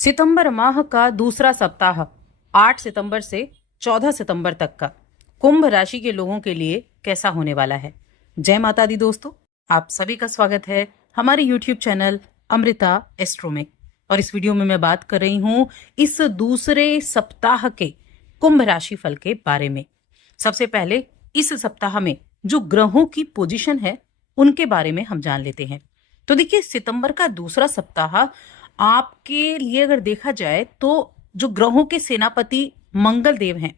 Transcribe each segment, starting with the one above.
सितंबर माह का दूसरा सप्ताह 8 सितंबर से 14 सितंबर तक का कुंभ राशि के लोगों के लिए कैसा होने वाला है। जय माता दी दोस्तों, आप सभी का स्वागत है हमारे YouTube चैनल अमृता एस्ट्रो में। और इस वीडियो में मैं बात कर रही हूं इस दूसरे सप्ताह के कुंभ राशि फल के बारे में। सबसे पहले इस सप्ताह में जो ग्रहों की पोजीशन है उनके बारे में हम जान लेते हैं। तो देखिए, सितंबर का दूसरा सप्ताह आपके लिए अगर देखा जाए तो जो ग्रहों के सेनापति मंगल देव हैं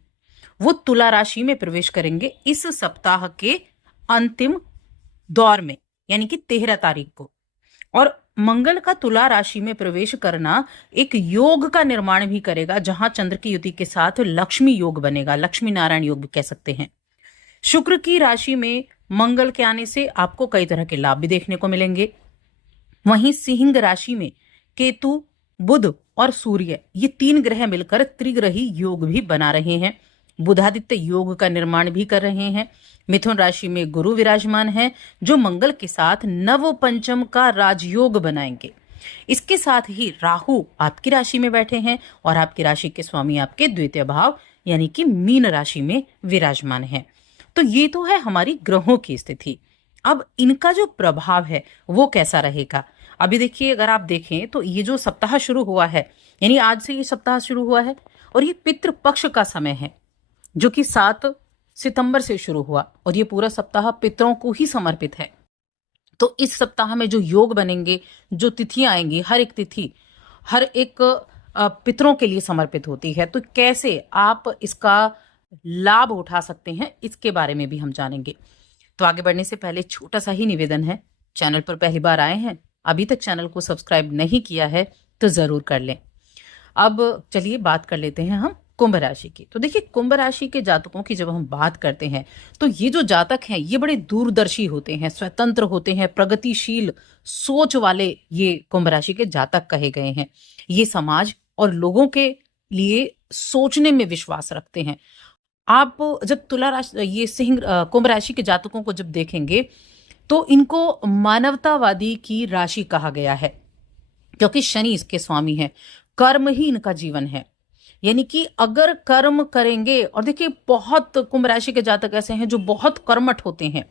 वो तुला राशि में प्रवेश करेंगे इस सप्ताह के अंतिम दौर में, यानी कि 13 तारीख को। और मंगल का तुला राशि में प्रवेश करना एक योग का निर्माण भी करेगा, जहां चंद्र की युति के साथ लक्ष्मी योग बनेगा, लक्ष्मी नारायण योग भी कह सकते हैं। शुक्र की राशि में मंगल के आने से आपको कई तरह के लाभ भी देखने को मिलेंगे। वहीं सिंह राशि में केतु, बुध और सूर्य, ये 3 ग्रह मिलकर त्रिग्रही योग भी बना रहे हैं। बुधादित्य योग का निर्माण भी कर रहे हैं। मिथुन राशि में गुरु विराजमान है जो मंगल के साथ नव पंचम का राजयोग बनाएंगे। इसके साथ ही राहु आपकी राशि में बैठे हैं और आपकी राशि के स्वामी आपके द्वितीय भाव यानी कि मीन राशि में विराजमान है। तो ये तो है हमारी ग्रहों की स्थिति। अब इनका जो प्रभाव है वो कैसा रहेगा। अभी देखिए, अगर आप देखें तो ये जो सप्ताह शुरू हुआ है, यानी आज से ये सप्ताह शुरू हुआ है और ये पितृपक्ष का समय है जो कि 7 सितंबर से शुरू हुआ और ये पूरा सप्ताह पितरों को ही समर्पित है। तो इस सप्ताह में जो योग बनेंगे, जो तिथियां आएंगी, हर एक तिथि हर एक पितरों के लिए समर्पित होती है। तो कैसे आप इसका लाभ उठा सकते हैं इसके बारे में भी हम जानेंगे। तो आगे बढ़ने से पहले छोटा सा ही निवेदन है, चैनल पर पहली बार आए हैं, अभी तक चैनल को सब्सक्राइब नहीं किया है तो जरूर कर लें। अब चलिए बात कर लेते हैं हम कुंभ राशि की। तो देखिए, कुंभ राशि के जातकों की जब हम बात करते हैं तो ये जो जातक हैं ये बड़े दूरदर्शी होते हैं, स्वतंत्र होते हैं, प्रगतिशील सोच वाले ये कुंभ राशि के जातक कहे गए हैं। ये समाज और लोगों के लिए सोचने में विश्वास रखते हैं। आप जब तुला राशि ये कुंभ राशि के जातकों को जब देखेंगे तो इनको मानवतावादी की राशि कहा गया है, क्योंकि शनि इसके स्वामी है। कर्म ही इनका जीवन है, यानी कि अगर कर्म करेंगे, और देखिए बहुत कुंभ राशि के जातक ऐसे हैं जो बहुत कर्मठ होते हैं,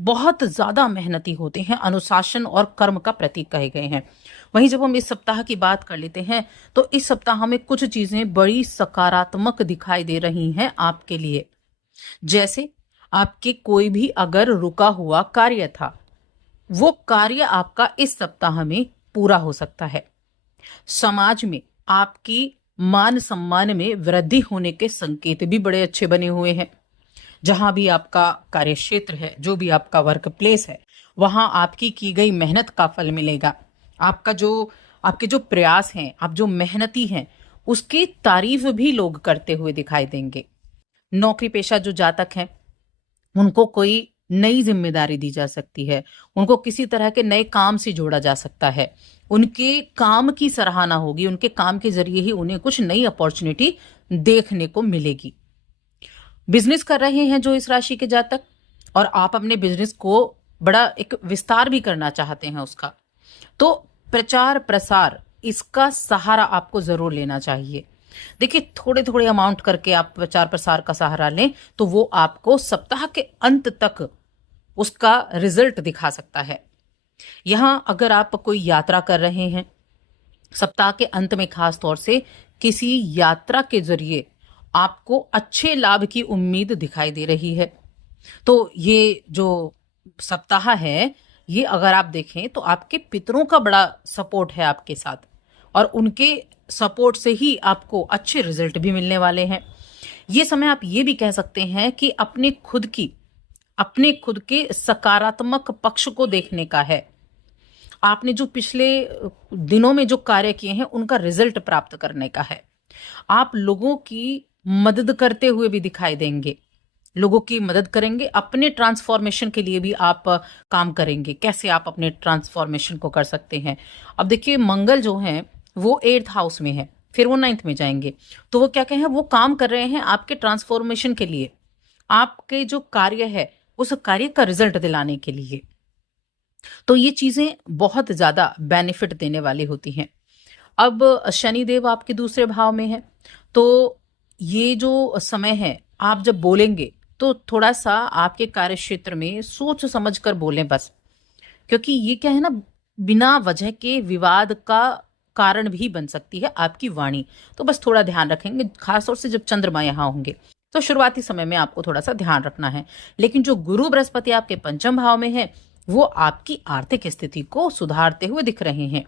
बहुत ज्यादा मेहनती होते हैं, अनुशासन और कर्म का प्रतीक कहे गए हैं। वहीं जब हम इस सप्ताह की बात कर लेते हैं तो इस सप्ताह में कुछ चीजें बड़ी सकारात्मक दिखाई दे रही हैं आपके लिए। जैसे आपके कोई भी अगर रुका हुआ कार्य था, वो कार्य आपका इस सप्ताह में पूरा हो सकता है। समाज में आपकी मान सम्मान में वृद्धि होने के संकेत भी बड़े अच्छे बने हुए हैं। जहां भी आपका कार्य क्षेत्र है, जो भी आपका वर्क प्लेस है, वहां आपकी की गई मेहनत का फल मिलेगा। आपके जो प्रयास हैं, आप जो मेहनती हैं, उसकी तारीफ भी लोग करते हुए दिखाई देंगे। नौकरी पेशा जो जातक हैं उनको कोई नई जिम्मेदारी दी जा सकती है, उनको किसी तरह के नए काम से जोड़ा जा सकता है, उनके काम की सराहना होगी, उनके काम के जरिए ही उन्हें कुछ नई अपॉर्चुनिटी देखने को मिलेगी। बिजनेस कर रहे हैं जो इस राशि के जातक, और आप अपने बिजनेस को बड़ा एक विस्तार भी करना चाहते हैं उसका, तो प्रचार प्रसार इसका सहारा आपको जरूर लेना चाहिए। देखिए, थोड़े थोड़े अमाउंट करके आप प्रचार प्रसार का सहारा लें तो वो आपको सप्ताह के अंत तक उसका रिजल्ट दिखा सकता है। यहां अगर आप कोई यात्रा कर रहे हैं, सप्ताह के अंत में खास तौर से किसी यात्रा के जरिए आपको अच्छे लाभ की उम्मीद दिखाई दे रही है। तो ये जो सप्ताह है, ये अगर आप देखें तो आपके पितरों का बड़ा सपोर्ट है आपके साथ, और उनके सपोर्ट से ही आपको अच्छे रिजल्ट भी मिलने वाले हैं। ये समय आप ये भी कह सकते हैं कि अपने खुद के सकारात्मक पक्ष को देखने का है। आपने जो पिछले दिनों में जो कार्य किए हैं उनका रिजल्ट प्राप्त करने का है। आप लोगों की मदद करते हुए भी दिखाई देंगे, लोगों की मदद करेंगे, अपने ट्रांसफॉर्मेशन के लिए भी आप काम करेंगे। कैसे आप अपने ट्रांसफॉर्मेशन को कर सकते हैं। अब देखिए, मंगल जो है वो 8th हाउस में है, फिर वो 9th में जाएंगे, तो वो क्या कहें, वो काम कर रहे हैं आपके ट्रांसफॉर्मेशन के लिए, आपके जो कार्य है उस कार्य का रिजल्ट दिलाने के लिए। तो ये चीजें बहुत ज्यादा बेनिफिट देने वाली होती हैं। अब शनिदेव आपके दूसरे भाव में है, तो ये जो समय है आप जब बोलेंगे तो थोड़ा सा आपके कार्य क्षेत्र में सोच समझ कर बोलें बस, क्योंकि ये क्या है ना, बिना वजह के विवाद का कारण भी बन सकती है आपकी वाणी। तो बस थोड़ा ध्यान रखेंगे, खासतौर से जब चंद्रमा यहाँ होंगे तो शुरुआती समय में आपको थोड़ा सा ध्यान रखना है। लेकिन जो गुरु बृहस्पति आपके पंचम भाव में है वो आपकी आर्थिक स्थिति को सुधारते हुए दिख रहे हैं।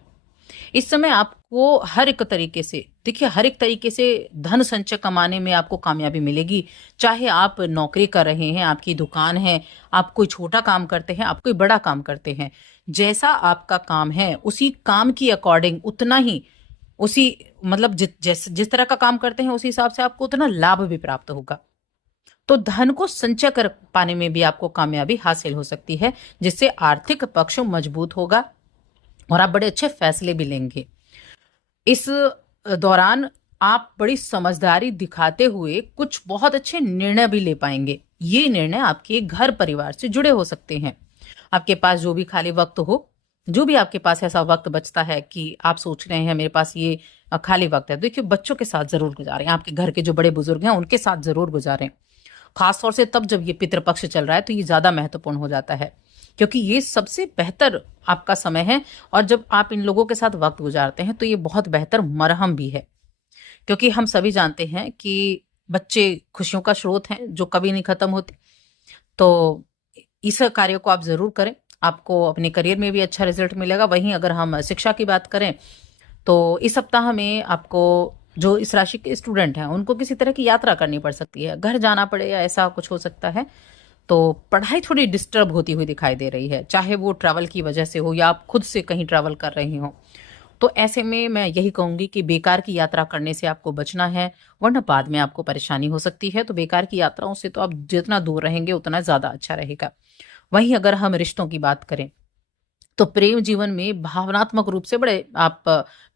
इस समय आपको हर एक तरीके से, देखिए हर एक तरीके से धन संचय कमाने में आपको कामयाबी मिलेगी। चाहे आप नौकरी कर रहे हैं, आपकी दुकान है, आप कोई छोटा काम करते हैं, आप कोई बड़ा काम करते हैं, जैसा आपका काम है उसी काम की अकॉर्डिंग उतना ही, उसी मतलब जिस तरह का काम करते हैं उसी हिसाब से आपको उतना लाभ भी प्राप्त होगा। तो धन को संचय कर पाने में भी आपको कामयाबी हासिल हो सकती है, जिससे आर्थिक पक्ष मजबूत होगा और आप बड़े अच्छे फैसले भी लेंगे। इस दौरान आप बड़ी समझदारी दिखाते हुए कुछ बहुत अच्छे निर्णय भी ले पाएंगे। ये निर्णय आपके घर परिवार से जुड़े हो सकते हैं। आपके पास जो भी खाली वक्त हो, जो भी आपके पास ऐसा वक्त बचता है कि आप सोच रहे हैं मेरे पास ये खाली वक्त है, देखिए बच्चों के साथ जरूर गुजारें, आपके घर के जो बड़े बुजुर्ग हैं उनके साथ जरूर गुजारें। खासतौर से तब जब ये पितृपक्ष चल रहा है तो ये ज्यादा महत्वपूर्ण हो जाता है, क्योंकि ये सबसे बेहतर आपका समय है। और जब आप इन लोगों के साथ वक्त गुजारते हैं तो ये बहुत बेहतर मरहम भी है, क्योंकि हम सभी जानते हैं कि बच्चे खुशियों का स्रोत हैं जो कभी नहीं खत्म होते। तो इस कार्य को आप जरूर करें, आपको अपने करियर में भी अच्छा रिजल्ट मिलेगा। वहीं अगर हम शिक्षा की बात करें तो इस सप्ताह में आपको, जो इस राशि के स्टूडेंट हैं उनको किसी तरह की यात्रा करनी पड़ सकती है, घर जाना पड़े या ऐसा कुछ हो सकता है। तो पढ़ाई थोड़ी डिस्टर्ब होती हुई दिखाई दे रही है, चाहे वो ट्रैवल की वजह से हो या आप खुद से कहीं ट्रैवल कर रही हो। तो ऐसे में मैं यही कहूंगी कि बेकार की यात्रा करने से आपको बचना है, वरना बाद में आपको परेशानी हो सकती है। तो बेकार की यात्राओं से तो आप जितना दूर रहेंगे उतना ज्यादा अच्छा रहेगा। वहीं अगर हम रिश्तों की बात करें तो प्रेम जीवन में भावनात्मक रूप से बड़े आप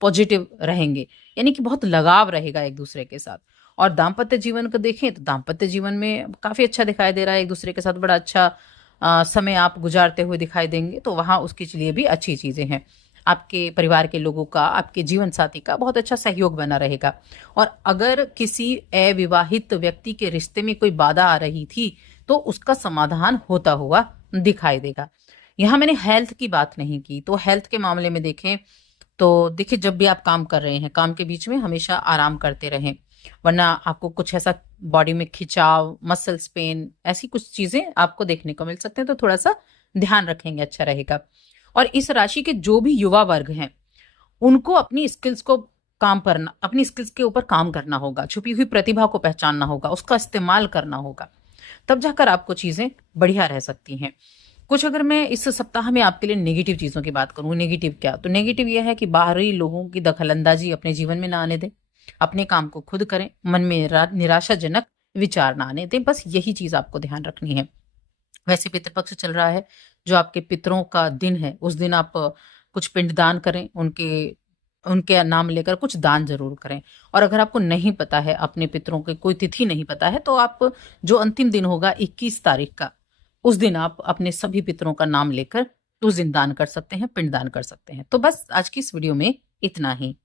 पॉजिटिव रहेंगे, यानी कि बहुत लगाव रहेगा एक दूसरे के साथ। और दाम्पत्य जीवन को देखें तो दाम्पत्य जीवन में काफी अच्छा दिखाई दे रहा है, एक दूसरे के साथ बड़ा अच्छा समय आप गुजारते हुए दिखाई देंगे। तो वहां उसके लिए भी अच्छी चीजें हैं। आपके परिवार के लोगों का, आपके जीवन साथी का बहुत अच्छा सहयोग बना रहेगा। और अगर किसी अविवाहित व्यक्ति के रिश्ते में कोई बाधा आ रही थी तो उसका समाधान होता हुआ दिखाई देगा। यहाँ मैंने हेल्थ की बात नहीं की, तो हेल्थ के मामले में देखें तो देखिए जब भी आप काम कर रहे हैं, काम के बीच में हमेशा आराम करते रहें, वरना आपको कुछ ऐसा बॉडी में खिंचाव, मसल्स पेन, ऐसी कुछ चीजें आपको देखने को मिल सकते हैं। तो थोड़ा सा ध्यान रखेंगे, अच्छा रहेगा। और इस राशि के जो भी युवा वर्ग हैं उनको अपनी स्किल्स को काम करना, अपनी स्किल्स के ऊपर काम करना होगा, छुपी हुई प्रतिभा को पहचानना होगा, उसका इस्तेमाल करना होगा, तब जाकर आपको चीजें बढ़िया रह सकती हैं। कुछ अगर मैं इस सप्ताह में आपके लिए नेगेटिव चीजों की बात करूं, नेगेटिव क्या, तो नेगेटिव यह है कि बाहरी लोगों की दखलंदाजी अपने जीवन में ना आने दें, अपने काम को खुद करें, मन में निराशाजनक विचार ना आने दें, बस यही चीज आपको ध्यान रखनी है। वैसे पितृपक्ष चल रहा है, जो आपके पितरों का दिन है उस दिन आप कुछ पिंडदान करें, उनके उनके नाम लेकर कुछ दान जरूर करें। और अगर आपको नहीं पता है, अपने पितरों की कोई तिथि नहीं पता है, तो आप जो अंतिम दिन होगा 21 तारीख का, उस दिन आप अपने सभी पितरों का नाम लेकर उस दिन दान कर सकते हैं, पिंडदान कर सकते हैं। तो बस आज की इस वीडियो में इतना ही।